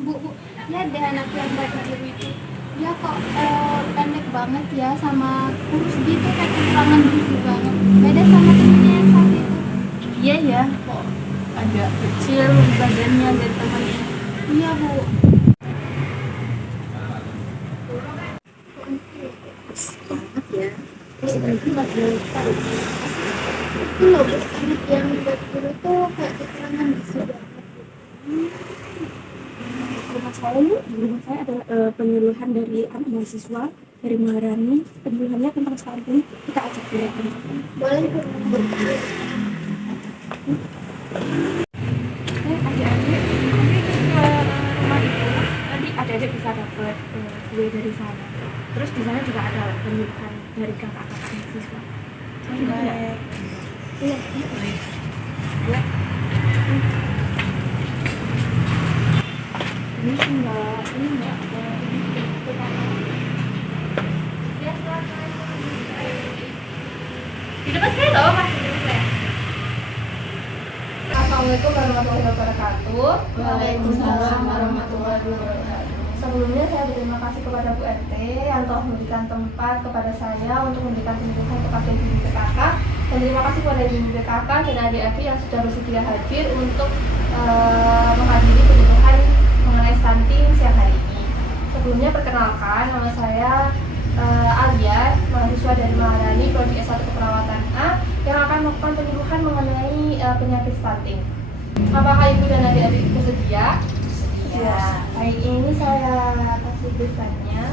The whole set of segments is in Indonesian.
Bu, lihat deh anak yang baik biru itu. Dia kok pendek banget ya, sama kurus gitu, kayak kekurangan gizi banget. Beda sama temennya yang satu itu. Iya ya, kok agak kecil badannya dari temannya. Iya bu. Banget ya. Terus lagi lagi tahu. Itu loh bu, anak yang baik biru tuh kayak kekurangan gizi banget. Rumah saya yuk, di rumah saya ada penyuluhan dari anak mahasiswa dari Maharani. Penyuluhannya tentang stunting. Kita ajak dulu. Boleh bu. Adik-adik, nanti ke rumah ibu. Nanti adik-adik bisa dapat kue dari sana. Terus di sana juga ada penyuluhan dari kakak-kakak mahasiswa. Iya. Iya. Ya. Ini enggak, di depan saya nggak apa-apa. Assalamualaikum warahmatullahi wabarakatuh. Waalaikumsalam warahmatullahi wabarakatuh. Sebelumnya saya berterima kasih kepada Bu RT yang telah memberikan tempat kepada saya untuk memberikan penyuluhan kepada ibu PKK. Dan terima kasih kepada ibu PKK dan adik-adik yang sudah bersedia hadir untuk menghadiri penyuluhan mengenai stunting siang hari ini. Sebelumnya perkenalkan, nama saya Alia, mahasiswa dari Maharani Prodi S1 Keperawatan A yang akan melakukan penyuluhan mengenai penyakit stunting. Apakah ibu dan adik-adik bersedia? Ya. Baik, ini saya kasih tulisannya.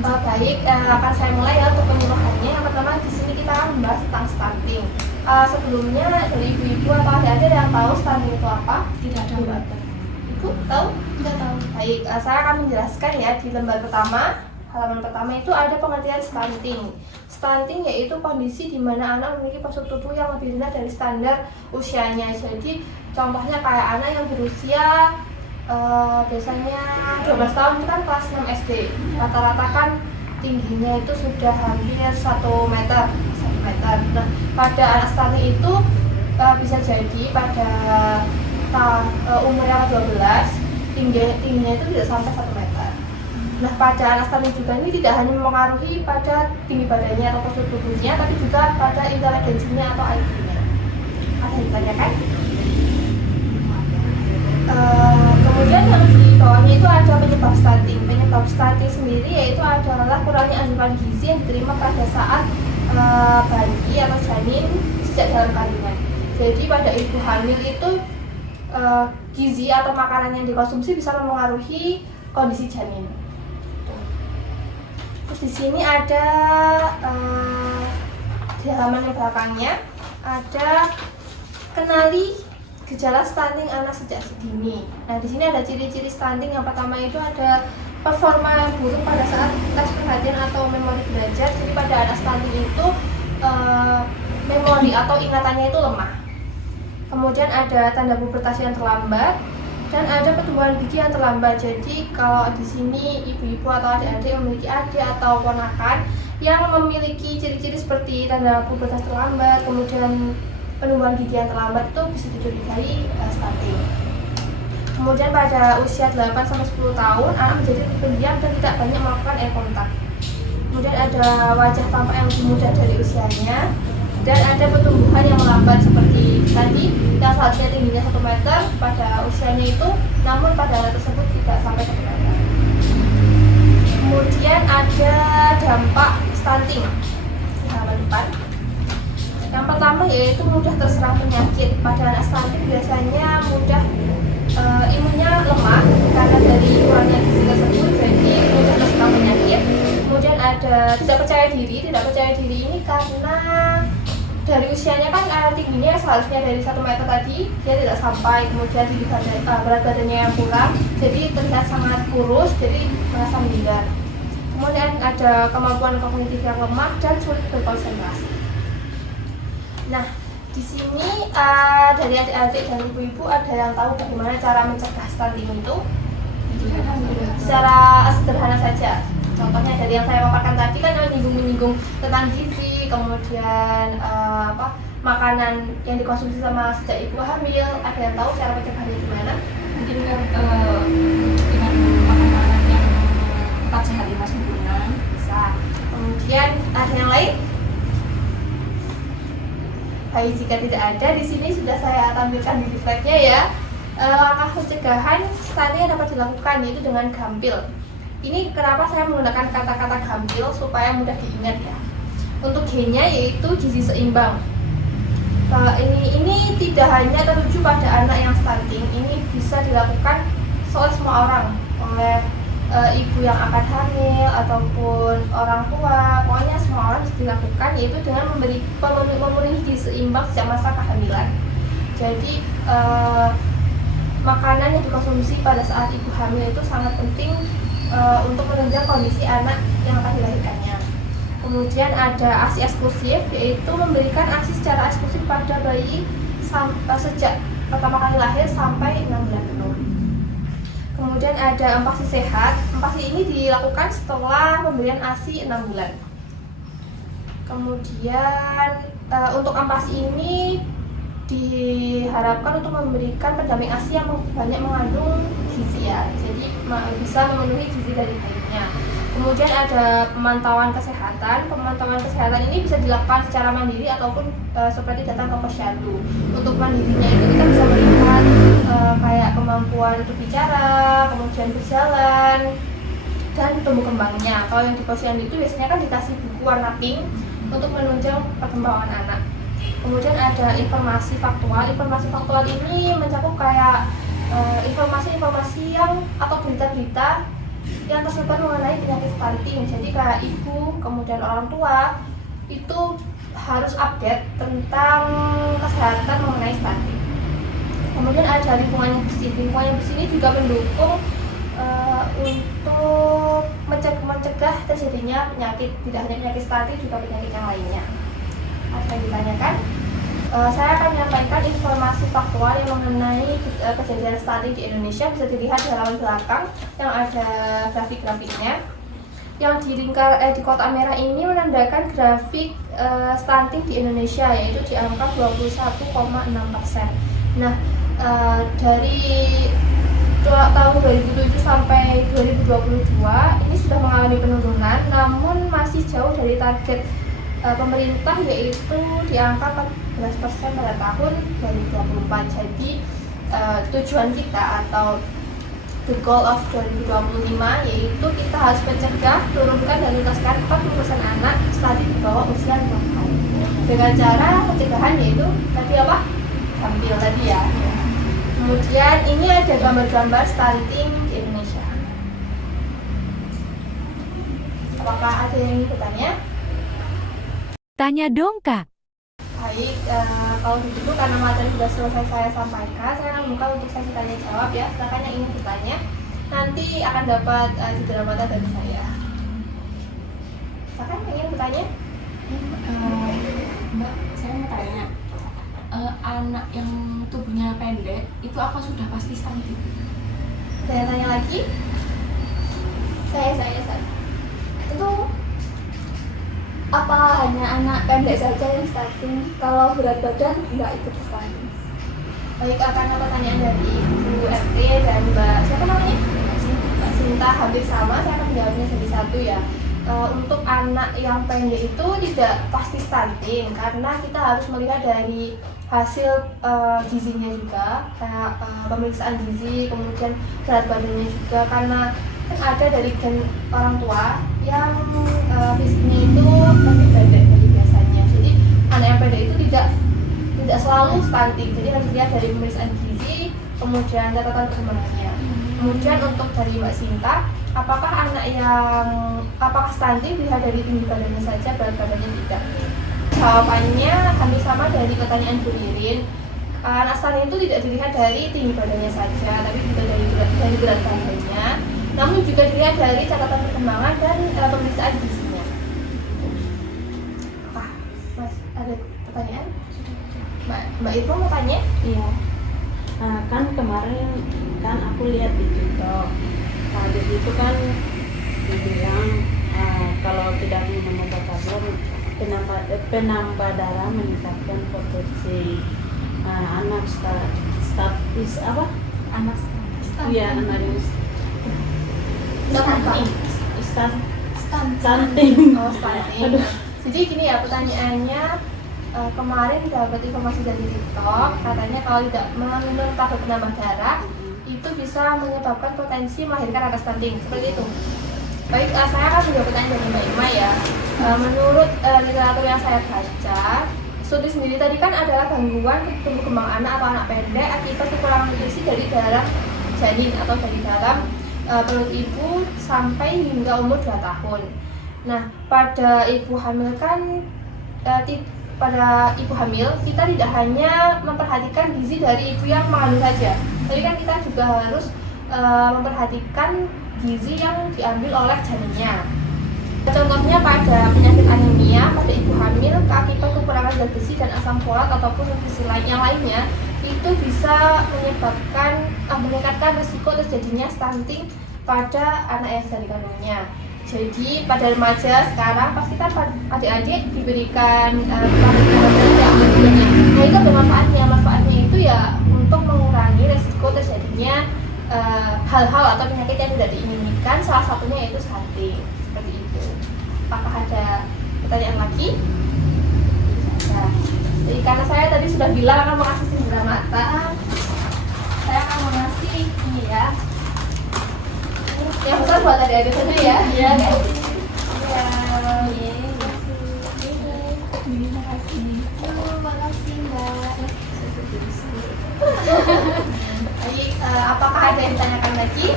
Baik, akan saya mulai ya untuk penyuluhannya. Yang pertama di sini kita akan membahas tentang stunting. Sebelumnya dari ibu-ibu atau adik-adik yang tahu stunting itu apa? Tidak ada bu. Ibu tahu? Tidak tahu. Baik, saya akan menjelaskan ya di lembar pertama. Halaman pertama itu ada pengertian stunting. Stunting yaitu kondisi di mana anak memiliki postur tubuh yang lebih rendah dari standar usianya. Jadi contohnya kayak anak yang berusia biasanya 12 tahun itu kan kelas 6 SD. Rata-rata kan tingginya itu sudah hampir 1 meter. Nah, pada anak stunting itu bisa jadi pada umur yang 12 tingginya itu tidak sampai 1 meter. Nah, pada anak stunting juga ini tidak hanya mempengaruhi pada tinggi badannya atau postur tubuhnya, tapi juga pada inteligensinya atau IQ-nya. Ada yang ditanyakan? Kemudian yang di bawahnya itu ada penyebab stunting. Penyebab stunting sendiri yaitu adalah kurangnya asupan gizi yang diterima pada saat bayi atau janin sejak dalam kandungan. Jadi pada ibu hamil itu gizi atau makanan yang dikonsumsi bisa mempengaruhi kondisi janin. Terus di sini ada di halaman yang belakangnya ada kenali gejala stunting anak sejak dini. Nah, di sini ada ciri-ciri stunting. Yang pertama itu ada performa yang buruk pada saat tes perhatian atau memori belajar. Jadi pada anak stunting itu memori atau ingatannya itu lemah. Kemudian ada tanda pubertas yang terlambat dan ada pertumbuhan gigi yang terlambat. Jadi kalau di sini ibu-ibu atau adik-adik memiliki adik atau ponakan yang memiliki ciri-ciri seperti tanda pubertas terlambat, kemudian penumbuhan gigi yang terlambat, itu bisa dicurigai stunting. Kemudian pada usia 8-10 tahun anak menjadi pendiam dan tidak banyak melakukan eye contact. Kemudian ada wajah tampak yang lebih muda dari usianya dan ada pertumbuhan yang melambat seperti tadi yang seharusnya tingginya 1 meter pada usianya itu, namun pada anak tersebut tidak sampai 1 meter. Kemudian ada dampak stunting di halaman depan. Yang pertama yaitu mudah terserang penyakit. Pada anak stunting biasanya mudah imunnya tidak percaya diri ini karena dari usianya kan tingginya seharusnya dari 1 meter tadi dia tidak sampai, kemudian berat badannya yang kurang, jadi terlihat sangat kurus, jadi merasa minder. Kemudian ada kemampuan kognitif yang lemah dan sulit berkonsentrasi. Nah, di sini dari adik-adik dan ibu-ibu ada yang tahu bagaimana cara mencegah stunting itu? Secara sederhana saja. Contohnya dari yang saya paparkan tadi kan menyinggung tentang gizi, kemudian makanan yang dikonsumsi sama sejak ibu hamil. Ada yang tahu cara mencegahnya gimana? Mungkin dengan makanan yang 4 sehat 5 sempurna Bisa. Kemudian ada yang lain? Baik, jika tidak ada, di sini sudah saya tampilkan di slide-nya ya. Langkah pencegahan stunting yang dapat dilakukan yaitu dengan gampil. Ini kenapa saya menggunakan kata-kata gampil supaya mudah diingat ya. Untuk G-nya yaitu gizi seimbang. Ini tidak hanya tertuju pada anak yang stunting, ini bisa dilakukan oleh semua orang, oleh ibu yang akan hamil ataupun orang tua, pokoknya semua orang bisa dilakukan, yaitu dengan memenuhi gizi seimbang sejak masa kehamilan. Jadi makanan yang dikonsumsi pada saat ibu hamil itu sangat penting untuk menunjang kondisi anak yang akan dilahirkannya. Kemudian ada ASI eksklusif, yaitu memberikan ASI secara eksklusif pada bayi sejak pertama kali lahir sampai 6 bulan penuh. Kemudian ada empasi sehat. Empasi ini dilakukan setelah pemberian ASI 6 bulan. Kemudian untuk empasi ini diharapkan untuk memberikan pendamping ASI yang banyak mengandung gizi ya, jadi bisa memenuhi gizi dari bayinya. Kemudian ada pemantauan kesehatan. Pemantauan kesehatan ini bisa dilakukan secara mandiri ataupun seperti datang ke posyandu. Untuk mandirinya itu kita bisa melihat kayak kemampuan untuk bicara, kemudian berjalan, dan tumbuh kembangnya. Kalau yang di posyandu itu biasanya kan dikasih buku warna pink untuk menunjang perkembangan anak. Kemudian ada informasi faktual. Informasi faktual ini mencakup kayak informasi-informasi yang atau berita-berita yang tersebar mengenai penyakit stunting. Jadi kayak ibu, kemudian orang tua itu harus update tentang kesehatan mengenai stunting. Kemudian ada lingkungan yang bersih. Lingkungan yang bersih ini juga mendukung untuk mencegah terjadinya penyakit, tidak hanya penyakit stunting, juga penyakit yang lainnya. Apa yang ditanyakan? Saya akan menyampaikan informasi faktual yang mengenai kejadian stunting di Indonesia. Bisa dilihat di halaman belakang yang ada grafik-grafiknya. Yang di kotak merah ini menandakan grafik stunting di Indonesia, yaitu di angka 21,6%. Nah, dari tahun 2007 sampai 2022 ini sudah mengalami penurunan, namun masih jauh dari target pemerintah, yaitu di angka 14% pada tahun 2024. Jadi tujuan kita atau the goal of 2025 yaitu kita harus mencegah, turunkan dan tuntaskan 40% anak stunting di bawah usia 5 tahun. Dengan cara pencegahan yaitu tadi apa? Tampil tadi ya. Kemudian ini ada gambar-gambar stunting di Indonesia. Apakah ada yang ingin bertanya? Tanya dong, Kak. Baik, kalau begitu karena materi sudah selesai saya sampaikan, saya akan buka untuk sesi tanya jawab ya. Silakan yang ingin bertanya, nanti akan dapat cedera mata dari saya. Silakan yang ingin bertanya. Mbak, saya mau tanya, anak yang tubuhnya pendek itu apa sudah pasti stunting? Ada yang tanya lagi? Saya. Itu apa hanya anak pendek saja yang stunting? Kalau berat badan nggak ikut stunting? Baik, karena pertanyaan dari Ibu RT dan Mbak siapa namanya? Mbak Sinta hampir sama, saya akan menjawabnya jadi satu ya. Untuk anak yang pendek itu tidak pasti stunting karena kita harus melihat dari hasil gizinya juga, kayak pemeriksaan gizi, kemudian berat badannya juga, karena kan ada dari gen orang tua yang fisiknya itu lebih pendek dari biasanya. Jadi anak yang pendek itu tidak selalu stunting. Jadi harus dilihat dari pemeriksaan gizi, kemudian catatan perkembangannya. Kemudian untuk dari Mbak Sinta, apakah stunting dilihat dari tinggi badannya saja, berat badannya tidak? Jawabannya hampir sama dari pertanyaan Bu Irin. Anak stunting itu tidak dilihat dari tinggi badannya saja, tapi juga dari berat badannya. Namun juga dilihat dari catatan perkembangan dan pemeriksaan gizinya. Mas, ada pertanyaan? Mbak Irma mau tanya? Iya. Kan kemarin kan aku lihat di TikTok. Nah, di situ kan dibilang kalau tidak minum obat tabur penambah darah meningkatkan potensi anak status apa? Anak Iya, anak yang Stunting. Oh, stunting. Aduh. Jadi gini ya pertanyaannya, kemarin dapat informasi dari TikTok, katanya kalau tidak minum tablet penambah darah itu bisa menyebabkan potensi melahirkan anak stunting, seperti itu. Baik, saya akan menjawab pertanyaan dari Mbak Irma ya. Menurut literatur yang saya baca, studi sendiri tadi kan adalah gangguan tumbuh kembang anak atau anak pendek akibat kekurangan nutrisi dari dalam janin atau dari dalam perut ibu sampai hingga umur 2 tahun. Nah, pada ibu hamil kan pada ibu hamil kita tidak hanya memperhatikan gizi dari ibu yang mengandung saja. Tapi kan kita juga harus memperhatikan gizi yang diambil oleh janinnya. Contohnya pada penyakit anemia pada ibu hamil akibat kekurangan zat besi dan asam folat ataupun nutrisi yang lainnya itu bisa meningkatkan risiko terjadinya stunting pada anak yang sedang dikandungnya. Jadi pada remaja sekarang pasti kan adik-adik diberikan vitamin yang berguna. Nah itu ada manfaatnya. Manfaatnya itu ya untuk mengurangi risiko terjadinya hal-hal atau penyakit yang tidak diinginkan. Salah satunya yaitu stunting. Seperti itu. Apakah ada pertanyaan lagi? Nah, jadi karena saya tadi sudah bilang akan mengasih cindera mata, saya akan mengasih ini ya. Yang besar buat adik-adik saja ya. Iya. Terima kasih Mbak. Baik, apakah ada yang ditanyakan lagi?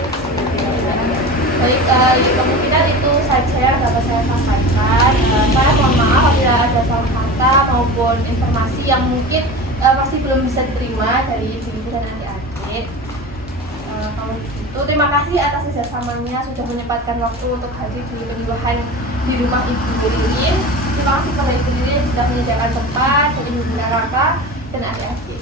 Baik, kemungkinan itu saja yang dapat saya sampaikan. Saya mohon maaf apabila ada salah kata maupun informasi yang mungkin masih belum bisa diterima dari ibu-ibu dan adik-adik. Kalau begitu, terima kasih atas kerjasamanya sudah menyempatkan waktu untuk hadir di penyuluhan di rumah Ibu Ririn. Terima kasih kepada Ibu Ririn sudah menyediakan tempat untuk Ibu Raka dan adik-adik.